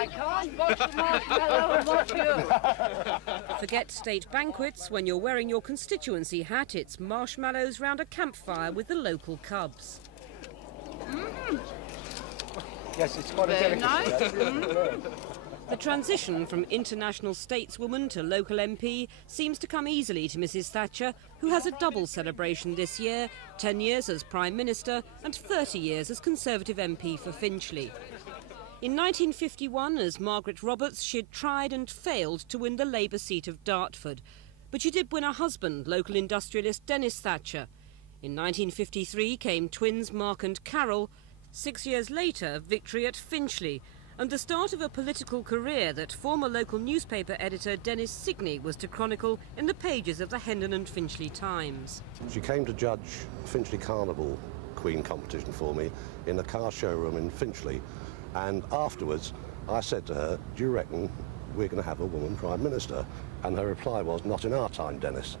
I can't watch the marshmallow and watch you. Forget state banquets when you're wearing your constituency hat. It's marshmallows round a campfire with the local cubs. Yes, it's quite Very a delicacy. nice. The transition from international stateswoman to local MP seems to come easily to Mrs Thatcher, who has a double celebration this year, 10 years as Prime Minister and 30 years as Conservative MP for Finchley. In 1951, as Margaret Roberts, she'd tried and failed to win the Labour seat of Dartford. But she did win a husband, local industrialist Dennis Thatcher. In 1953 came twins Mark and Carol. 6 years later, victory at Finchley, and the start of a political career that former local newspaper editor Dennis Signey was to chronicle in the pages of the Hendon and Finchley Times. She came to judge Finchley Carnival Queen competition for me in a car showroom in Finchley, and afterwards I said to her, do you reckon we're going to have a woman Prime Minister? And her reply was, not in our time, Dennis.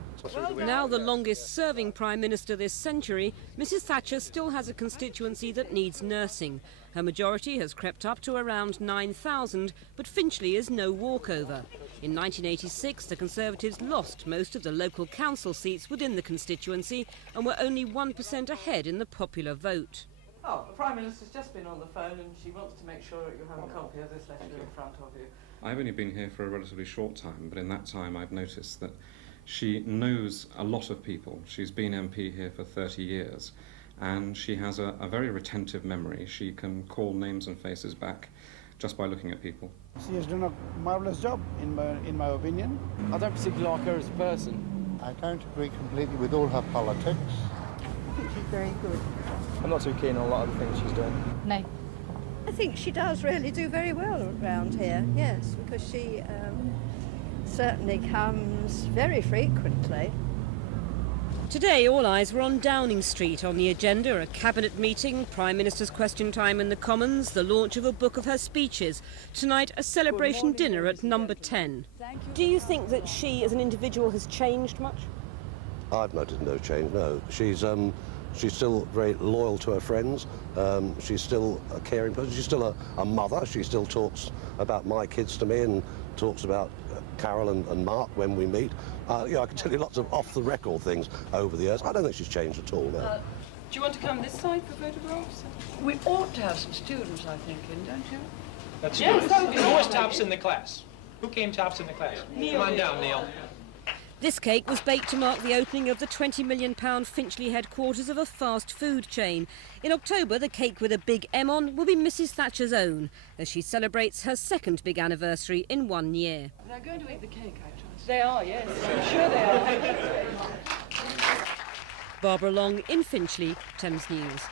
Now the longest-serving Prime Minister this century, Mrs Thatcher still has a constituency that needs nursing. Her majority has crept up to around 9,000, but Finchley is no walkover. In 1986, the Conservatives lost most of the local council seats within the constituency and were only 1% ahead in the popular vote. Oh, the Prime Minister's just been on the phone and she wants to make sure that you have a copy of this letter in front of you. I've only been here for a relatively short time, but in that time I've noticed that she knows a lot of people. She's been MP here for 30 years and she has a very retentive memory. She can call names and faces back just by looking at people. She has done a marvellous job, in my opinion. I don't particularly like her as a person. I don't agree completely with all her politics. I think she's very good. I'm not too keen on a lot of the things she's doing. No. I think she does really do very well around here, yes, because she certainly comes very frequently. Today, all eyes were on Downing Street. On the agenda, a cabinet meeting, Prime Minister's question time in the Commons, the launch of a book of her speeches. Tonight, a celebration dinner at number 10. Do you think that she, as an individual, has changed much? I've noticed no change, no. She's still very loyal to her friends. She's still a caring person. She's still a mother. She still talks about my kids to me and talks about Carol and Mark when we meet. I can tell you lots of off-the-record things over the years. I don't think she's changed at all, no. Do you want to come this side for photographs? We ought to have some students, I think, in, don't you? That's Yes, good. Who was tops in the class? Who came tops in the class? Come on down, Neil. This cake was baked to mark the opening of the £20 million Finchley headquarters of a fast food chain. In October, the cake with a big M on will be Mrs Thatcher's own, as she celebrates her second big anniversary in 1 year. They're going to eat the cake, I trust. They are, yes. I'm sure they are. Barbara Long in Finchley, Thames News.